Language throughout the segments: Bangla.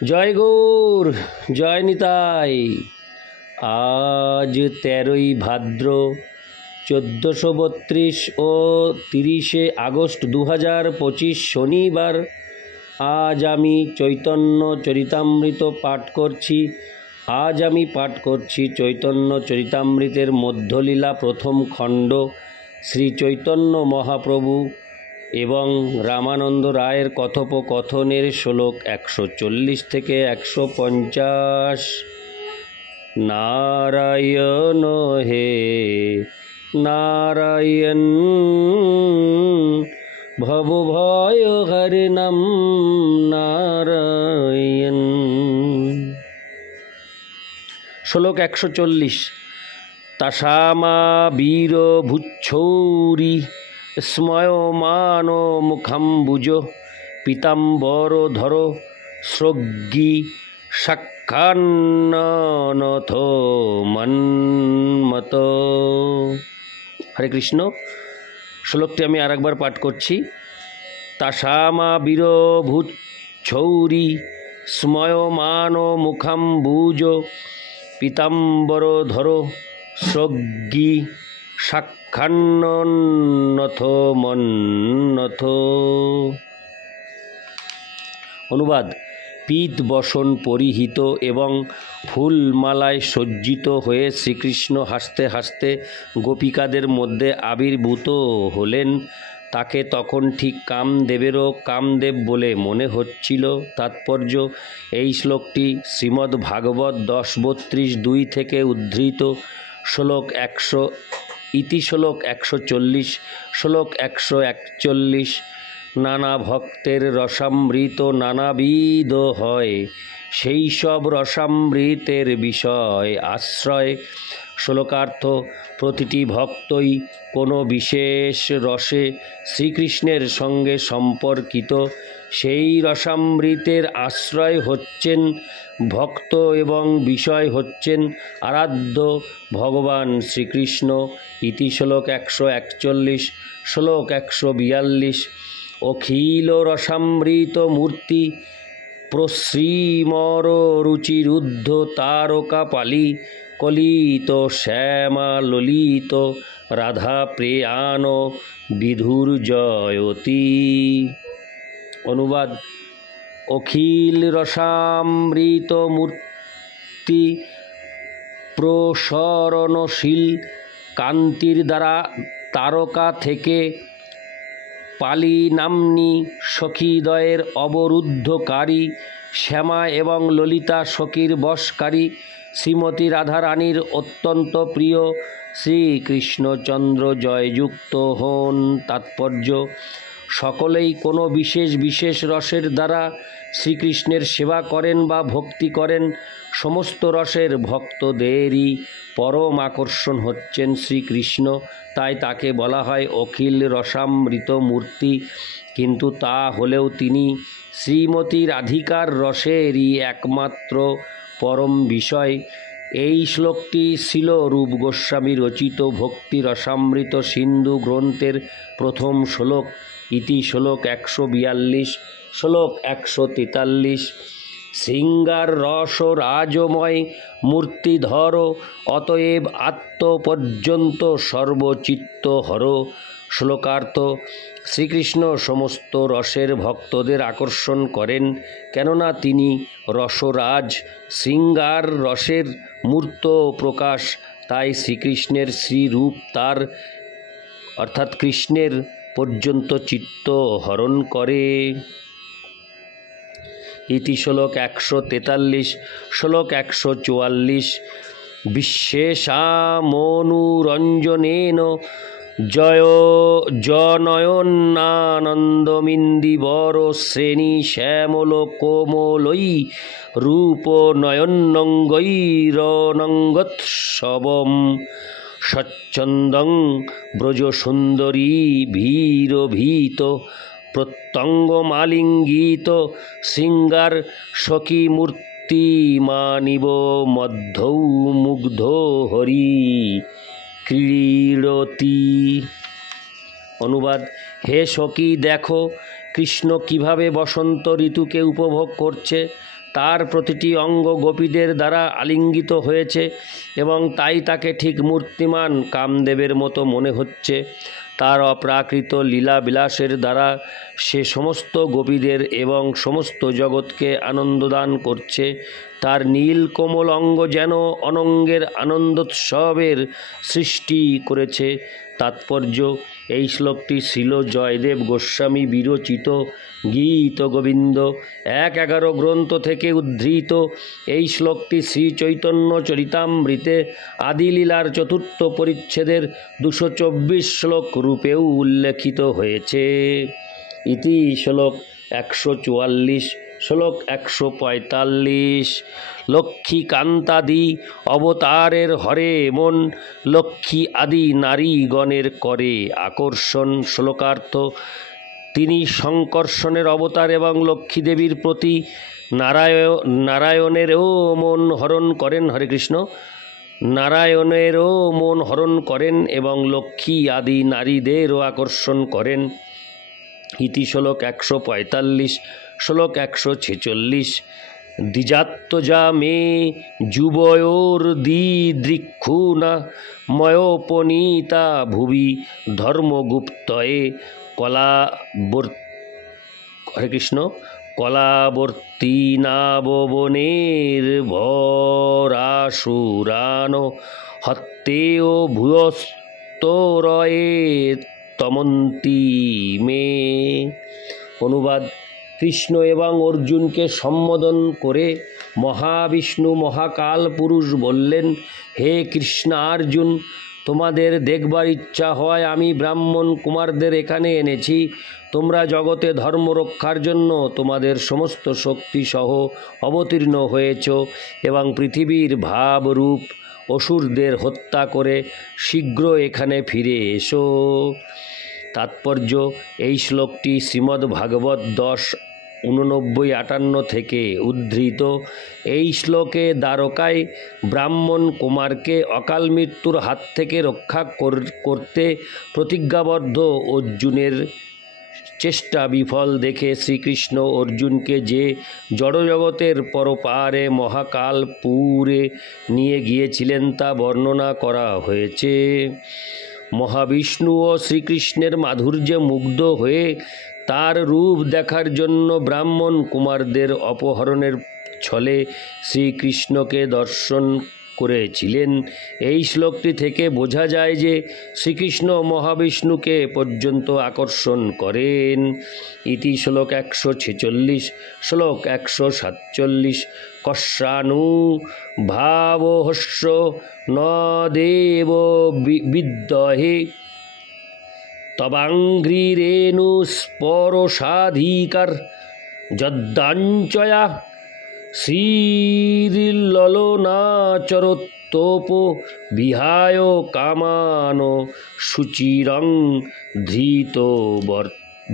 জয় গৌর, জয় নিতাই। আজ 13ই ভাদ্র 1432 ও 30শে আগস্ট 2025 শনিবার। আজ আমি চৈতন্য চরিতামৃত পাঠ করছি। চৈতন্য চরিতামৃতের মধ্যলীলা প্রথম খণ্ড। শ্রী চৈতন্য মহাপ্রভু এবং রামানন্দ রায়ের কথোপকথনের শ্লোক 140 থেকে 150। নারায়ণ হে নারায়ণ, ভবভয় হরে নাম নারায়ণ। শ্লোক 140। তাসামা বীর ভূচ্ছৌরি স্ময়মান মুখাম্বুজ পীতাম্বর ধর স্রগ্গী সাক্ষান্নথ মন্মত। হরে কৃষ্ণ। শ্লোকটি আমি আরেকবার পাঠ করছি। তাসামা বীর ভূচ্ছৌরি স্ময়মান মুখাম্বুজ পীতাম্বর ধর স্রগ্গী সাক্ষান্নথ মন্মথ। অনুবাদ: পীত বসন পরিহিত এবং ফুলমালায় সজ্জিত হয়ে শ্রীকৃষ্ণ হাসতে হাসতে গোপিকাদের মধ্যে আবির্ভূত হলেন। তাকে তখন ঠিক কামদেবেরও কামদেব বলে মনে হচ্ছিল। তাৎপর্য: এই শ্লোকটি শ্রীমদ্ ভাগবত 10:32 থেকে উদ্ধৃত। শ্লোক 100 ইতি শ্লোক 140। শ্লোক 141। নানা ভক্তের রসামৃত নানাবিধ হয়, সেই সব রসামৃতের বিষয় আশ্রয়। শ্লোকার্থ: প্রতিটি ভক্তই কোনো বিশেষ রসে শ্রীকৃষ্ণের সঙ্গে সম্পর্কিত। সেই রসামৃতের আশ্রয় হচ্ছেন ভক্ত এবং বিষয় হচ্ছেন আরাধ্য ভগবান শ্রীকৃষ্ণ। ইতি শ্লোক 141। শ্লোক 142। অখিল রসামৃত মূর্তি প্রশ্রীমর রুচিরুদ্ধ তারকা পালি কলিত শ্যামা ললিত রাধা প্রেয়ান বিধুর জয়তী। অনুবাদ: অখিল রসামৃত মূর্তি প্রসরণশীল কান্তির দ্বারা তারকা থেকে পালি নাম্নী সখীদ্বয়ের অবরুদ্ধকারী, শ্যামা এবং ললিতা সখীর বশকারী শ্রীমতী রাধারানীর অত্যন্ত প্রিয় শ্রীকৃষ্ণচন্দ্র জয়যুক্ত হন। তাৎপর্য: সকলেই কোনো বিশেষ রসের দ্বারা শ্রীকৃষ্ণের সেবা করেন বা ভক্তি করেন। সমস্ত রসের ভক্তদেরই পরম আকর্ষণ হচ্ছেন শ্রীকৃষ্ণ। তাই তাকে বলা হয় অখিল রসামৃত মূর্তি। কিন্তু তা হলেও তিনি শ্রীমতী রাধিকার রসেরই একমাত্র পরম বিষয়। এই শ্লোকটি শ্রীল রূপ গোস্বামী রচিত ভক্তি রসামৃত সিন্ধু গ্রন্থের প্রথম শ্লোক। ইতি শ্লোক 142। শ্লোক 143। শৃঙ্গার রস রাজময় মূর্তিধর অতএব আত্মপর্যন্ত সর্বচিত্ত হর। শ্লোকার্থ: শ্রীকৃষ্ণ সমস্ত রসের ভক্তদের আকর্ষণ করেন, কেননা তিনি রসরাজ, শৃঙ্গার রসের মূর্ত প্রকাশ। তাই শ্রীকৃষ্ণের শ্রীরূপ তার অর্থাৎ কৃষ্ণের পর্যন্ত চিত্ত হরণ করে। ইতি শ্লোক 143। শ্লোক 144। বিশেষামনুরঞ্জনেন জনয়ন্নানন্দমিন্দিবর শ্রেণী শ্যামল কোমলই রূপ নয়নঙ্গৈরনঙ্গোৎসবম স্বচ্ছন্দং ব্রজসুন্দরী ভীরভীত প্রত্যঙ্গমালিঙ্গিত শৃঙ্গার সখী মূর্তিমানিব মধ্যৌ মুগ্ধ হরি ক্রীড়তি। অনুবাদ: হে সখী, দেখো কৃষ্ণ কিভাবে বসন্ত ঋতুকে উপভোগ করছে। তার প্রতিটি অঙ্গ গোপীদের দ্বারা আলিঙ্গিত হয়েছে এবং তাই তাকে ঠিক মূর্তিমান কামদেবের মতো মনে হচ্ছে। তার অপ্রাকৃত লীলা বিলাসের দ্বারা সে সমস্ত গোপীদের এবং সমস্ত জগৎকে আনন্দদান করছে। তার নীল কোমল অঙ্গ যেন অনঙ্গের আনন্দোৎসবের সৃষ্টি করেছে। তাৎপর্য: এই শ্লোকটি ছিল জয়দেব গোস্বামী বিরচিত গীত গোবিন্দ 1-11 গ্রন্থ থেকে উদ্ধৃত। এই শ্লোকটি শ্রী চৈতন্য চরিতামৃতে আদিলীলার 4th পরিচ্ছেদের 224 শ্লোক রূপেও উল্লেখিত হয়েছে। ইতি শ্লোক 144। শ্লোক 145। লক্ষ্মীকান্তাদি অবতারের হরে মন, লক্ষ্মী আদি নারীগণের করে আকর্ষণ। শ্লোকার্থ: তিনি শঙ্কর্ষণের অবতার এবং লক্ষ্মী দেবীর প্রতি নারায়ণেরও মন হরণ করেন। হরে কৃষ্ণ। নারায়ণেরও মন হরণ করেন এবং লক্ষ্মী আদি নারীদেরও আকর্ষণ করেন। ইতি শ্লোক 145। শ্লোক 146। দ্বিজাত্তজা মে যুবয়োর দিদৃক্ষুনা ময়োপনীতা ভুবি ধর্মগুপ্তয়ে হরে কৃষ্ণ কলাবর্তীনাবনের ভরাসুরান হত্যেয় ভূয়স্তরয়ে তমন্তি মে। অনুবাদ: কৃষ্ণ এবং অর্জুনকে সম্বোধন করে মহাবিষ্ণু মহাকাল পুরুষ বললেন, হে কৃষ্ণার্জুন, তোমাদের দেখবার ইচ্ছা হয় আমি ব্রাহ্মণ কুমারদের এখানে এনেছি। তোমরা জগতে ধর্ম রক্ষার জন্য তোমাদের সমস্ত শক্তি সহ অবতীর্ণ হয়েছ এবং পৃথিবীর ভাবরূপ অসুরদের হত্যা করে শীঘ্র এখানে ফিরে এসো। তাৎপর্য: এই শ্লোকটি শ্রীমদ্ভাগবত 10:89-58 থেকে উদ্ধৃত। এই শ্লোকে দ্বারকায় ব্রাহ্মণ কুমারকে অকাল মৃত্যুর হাত থেকে রক্ষা করতে প্রতিজ্ঞাবদ্ধ অর্জুনের চেষ্টা বিফল দেখে শ্রীকৃষ্ণ অর্জুনকে যে জড়জগতের পরপারে মহাকালপুরে নিয়ে গিয়েছিলেন তা বর্ণনা করা হয়েছে। মহাবিষ্ণু ও শ্রীকৃষ্ণের মাধুর্যে মুগ্ধ হয়ে তার রূপ দেখার জন্য ব্রাহ্মণ কুমারদের অপহরণের ছলে শ্রীকৃষ্ণকে দর্শন করেছিলেন। এই শ্লোকটি থেকে বোঝা যায় যে শ্রীকৃষ্ণ মহাবিষ্ণুকে পর্যন্ত আকর্ষণ করেন। ইতি শ্লোক 146। শ্লোক 147। কস্যানু ভাবহস্য ন দেব বিদ্মহে তবাঙ্ঘ্রিরেণু স্পরশাধিকার যদ্দাঞ্চয়া শ্রীললনাচরোত্তপ বিহায় কামান সুচিরং ধৃতব্রতা।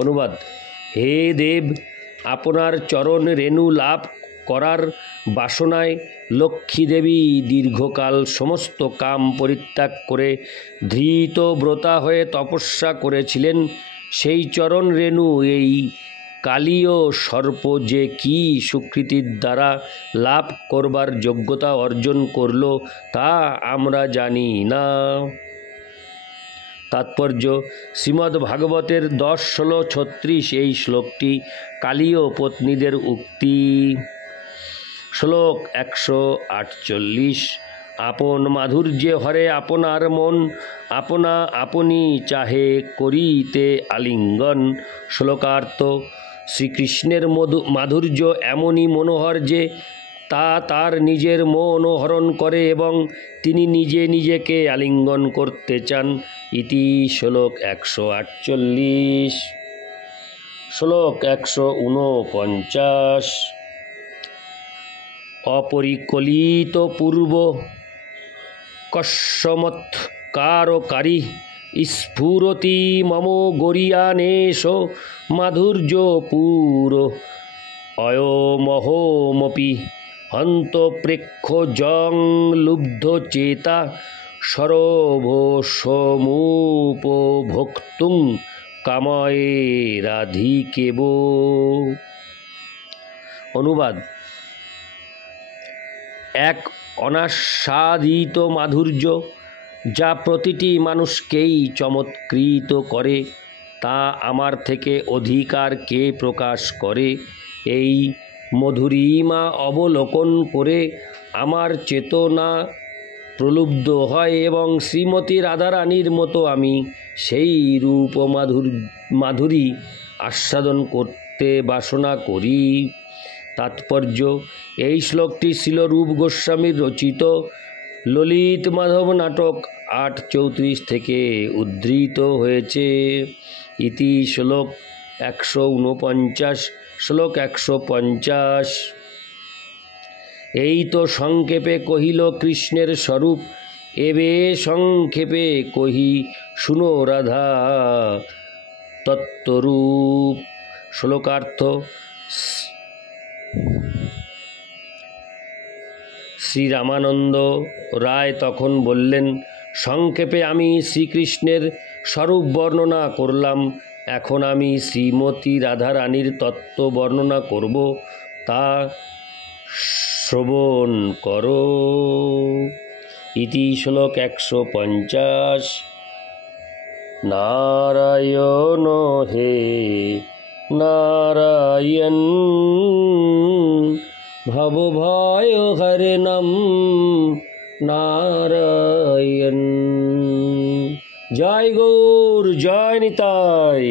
অনুবাদ: হে দেব, আপনার চরণ রেণু লাভ করার বাসনায় লক্ষ্মী দেবী দীর্ঘকাল সমস্ত কাম পরিত্যাগ করে ধৃতব্রতা হয়ে তপস্যা করেছিলেন। সেই চরণ রেণু এই কালীয় সর্প যে কি সুকৃতির দ্বারা লাভ করবার যোগ্যতা অর্জন করল তা আমরা জানি না। তাৎপর্য: শ্রীমদ্ভাগবতের 10:16-36 এই শ্লোকটি কালীয় পত্নীদের উক্তি। শ্লোক 148। আপন মাধুর্যে হরে আপনার মন, আপনা আপনি চাহে করিতে আলিঙ্গন। শ্লোকার্থ: শ্রীকৃষ্ণের মাধুর্য এমনই মনোহর যে তা তার নিজের মন হরণ করে এবং তিনি নিজে নিজেকে আলিঙ্গন করতে চান। ইতি শ্লোক 148। শ্লোক 149। অপরিকলিত পূর্ব কস্মৎকারকারী স্ফুরতি মম গরিয়ানেশ মাধুর্য পুর অয়মহোমপি হন্ত প্রেক্ষজং লুব্ধ চেতা সরভসমুপভোক্তুং কাময়ে রাধিকেব। অনুবাদ: এক অনাস্বাদিত মাধুর্য যা প্রতিটি মানুষকেই চমৎকৃত করে, তা আমার থেকে অধিকার কে প্রকাশ করে? এই মধুরিমা অবলোকন করে আমার চেতনা প্রলুব্ধ হয় এবং শ্রীমতী রাধারানীর মতো আমি সেই রূপ ও মাধুরী আস্বাদন করতে বাসনা করি। তাৎপর্য: এই শ্লোকটি ছিল রূপ গোস্বামীর রচিত ললিত মাধব নাটক 8:34 থেকে উদ্ধৃত হয়েছে। ইতি শ্লোক 149, শ্লোক 150। এই তো সংক্ষেপে কহিল কৃষ্ণের স্বরূপ, এবে সংক্ষেপে কহি শুনো রাধা তত্ত্বরূপ। শ্লোকার্থ: শ্রী রামানন্দ রায় তখন বললেন, সংক্ষেপে আমি শ্রীকৃষ্ণের স্বরূপ বর্ণনা করলাম, এখন আমি শ্রীমতী রাধারানীর তত্ত্ব বর্ণনা করব, তা শ্রবণ করো। ইতি শ্লোক 150। নারায়ণ হে নারায়ণ ভবভয় হরণম নারায়ণ। জয় গৌর, জয় নিতাই।